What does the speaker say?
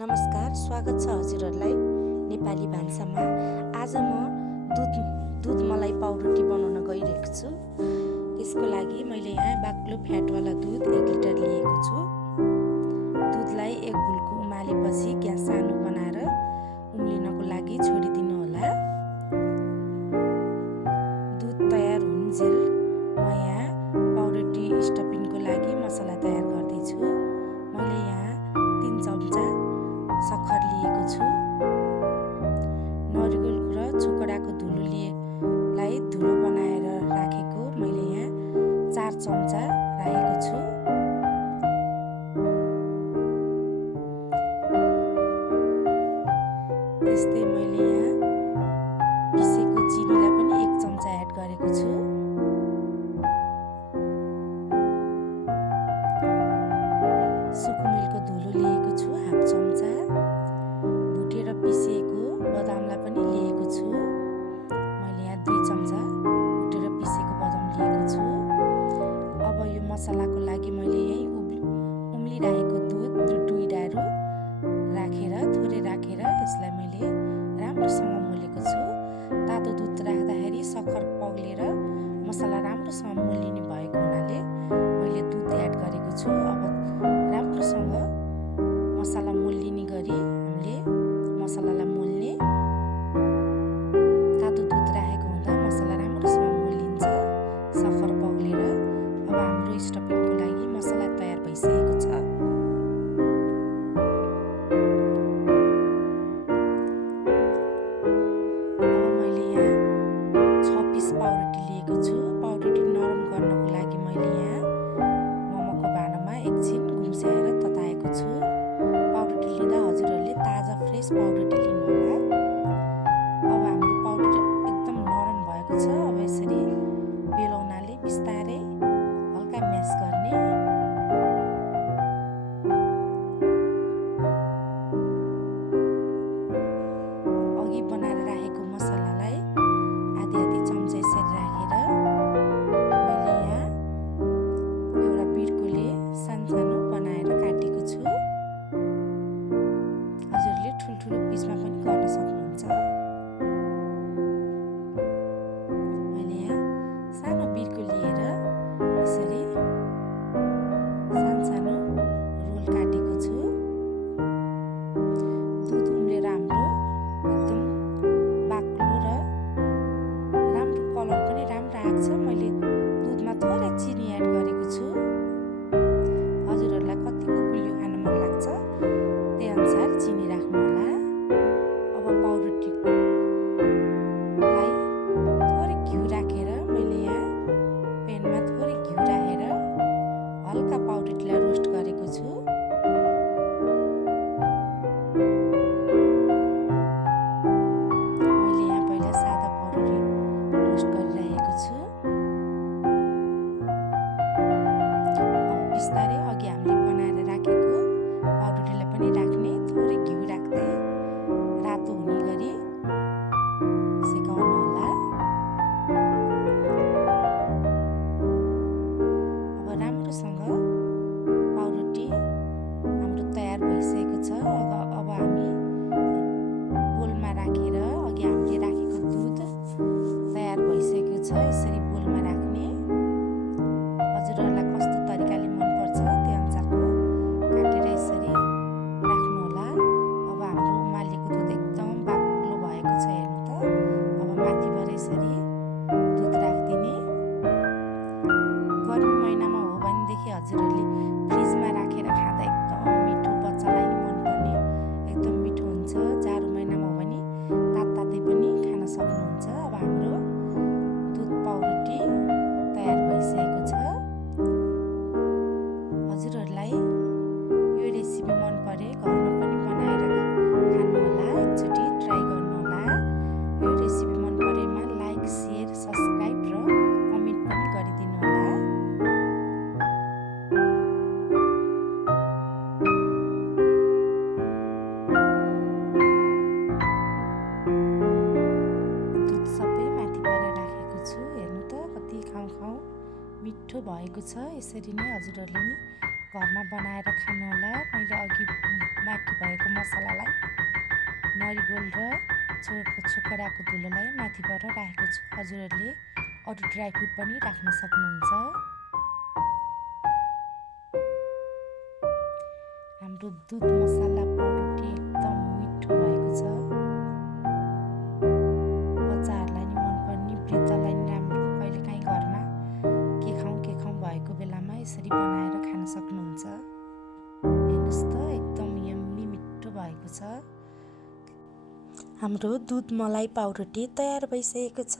नमस्कार, स्वागत छ हजुरहरूलाई नेपाली भान्सामा। आज म दुध मलाई पाउरोटी बनाउन गइरहेको छु। यसको लागि मैले यहाँ बाक्लो फ्याटवाला दुध 1 लिटर लिएको छु। दुधलाई 1 बुल्को उमालेपछि ग्यास सानो बनाएर उम्लिनको लागि छोडिदिनु होला। दुध तयार हुन्जेल म यहाँ पाउरोटी स्टफिङको लागि मसला तयार गर्दैछु। मैले यहाँ 3 चम्चा सक्खर लिएको छु। नरिवल र छोकडाको धुलोलाई धुलो बनाएर राखेको मैले यहाँ 4 चम्चा राखेको छु। त्यस्तै मैले यहाँ पिसेको चिनीलाई पनि 1 चम्चा एड गरेको छु। सुकुमेलको धुलो लिएको छु 1/2 चम्चा। भुटेर पिसेको बदामलाई पनि लिएको छु। मैले यहाँ 2 चम्चा भुटेर पिसेको बदाम लिएको छु। अब यो मसलाको लागि मैले यही उम्लिरहेको दुध 2 डाडु राखेर थोरै राखेर यसलाई मैले राम्रोसँग मोलेको छु। तातो दुध राख्दाखेरि सक्खर पग्लेर मसला राम्रोसँग मोलिने भएको हुनाले मैले दुध एड गरेको छु। अब राम्रोसँग मसला मोलिने गरी हामीले मसलालाई मोल्ने। तातो दुध राखेको हुँदा मसला राम्रोसँग मोलिन्छ सक्खर पग्लेर। अब हाम्रो स्टफिङको लागि मसला तयार भइसकेको छ। अब मैले यहाँ 6 पिस पाउरोटी लिएको छु। पाउरोटी नरम गर्नको लागि मैले यहाँ मोमोको भाँडामा एकछिन घुम्स्याएर तताएको छु। पाउरोटी लिँदा हजुरहरूले ताजा फ्रेस पाउरोटी लिनुहोला। अब हाम्रो पाउरोटी एकदम नरम भएको छ। अब यसरी बेलौनाले बिस्तारै हल्का म्यास गर्ने। अघि बनाएर राखेको मसलालाई आधी चम्चा यसरी राखेर मैले यहाँ एउटा बिर्कोले सानो बनाएर काटेको छु। हजुरले ठुल्ठुलो पिसमा पनि गर्न सक्नुहुन्छ। मैले यहाँ सानो बिर्को लिएर यसरी सानो रोल काटेको छु। दुध उम्लेर हाम्रो एकदम बाक्लो र राम्रो कलर पनि राम्रो आएको छ। मैले दुधमा थोरै चिनी एड गरेको छु। हजुरहरूलाई कतिको गुलियो खान मन लाग्छ त्यही अनुसार चिनी राख्नु होला। अब पाउरोटीलाई थोरै घिउ राखेर मैले यहाँ पेनमा थोरै घिउ राखेर हल्का पाउरोटीलाई रोस्ट गरेको छु। मैले यहाँ पहिला सादा पाउरोटी रोस्ट गरिरहेको छु। अब बिस्तारै अघि हामीले बनाएर राखेको पाउरोटीलाई पनि राख्ने। थोरै घिउ राख्दै रातो हुने गरी सेकाउनु होला। अब राम्रोसँग पाउरोटी हाम्रो तयार भइसकेको छ। अब हामी बोलमा राखेर अघि हामीले राखेको दुध तयार भइसकेको छ। यसरी बोलमा राख्ने। हजुरहरूलाई कस्तो तरिकाले मनपर्छ त्यही अनुसारको काटेर यसरी राख्नु होला। अब हाम्रो उमालेको दुध एकदम बाक्लो भएको छ हेर्नु त। अब माथिबाट यसरी दुध राखिदिने। गर्मी महिनामा हो भनेदेखि हजुरहरूले फ्रिजमा राखेर खाँदा एकदम मिठो, बच्चालाई नि मनपर्ने एकदम मिठो हुन्छ। जाडो महिनामा हो भने तातै पनि खान सक्नुहुन्छ। अब हाम्रो दुध पाउरोटी तयार भइसकेको छ। हजुरहरूलाई यो रेसिपी मन परे घरमा पनि बनाएर खानुहोला। एकचोटि ट्राई गर्नुहोला। यो रेसिपी मन परेमा लाइक, सेयर, सब्सक्राइब र कमेन्ट पनि गरिदिनु होला। दुध सबै माथिबाट राखेको छु। हेर्नु त कति खाउँ मिठो भएको छ। यसरी नै हजुरहरूले नि घरमा बनाएर खानुहोला। मैले अघि बाँकी भएको मसलालाई नरिवल र छोकडाको धुलोलाई माथिबाट राखेको छु। हजुरहरूले अरू ड्राई फ्रुट पनि राख्न सक्नुहुन्छ। हाम्रो दुध मसला पाउडर एकदम मिठो भएको छ। बच्चाहरूलाई नि मनपर्ने, वृद्धलाई नि राम्रो। कहिलेकाहीँ घरमा के खाउँ भएको बेलामा यसरी बनाएर खान सक्नुहुन्छ। हेर्नुहोस् त एकदम यम्मी मिठो भएको छ। हाम्रो दुध मलाई पाउरोटी तयार भइसकेको छ।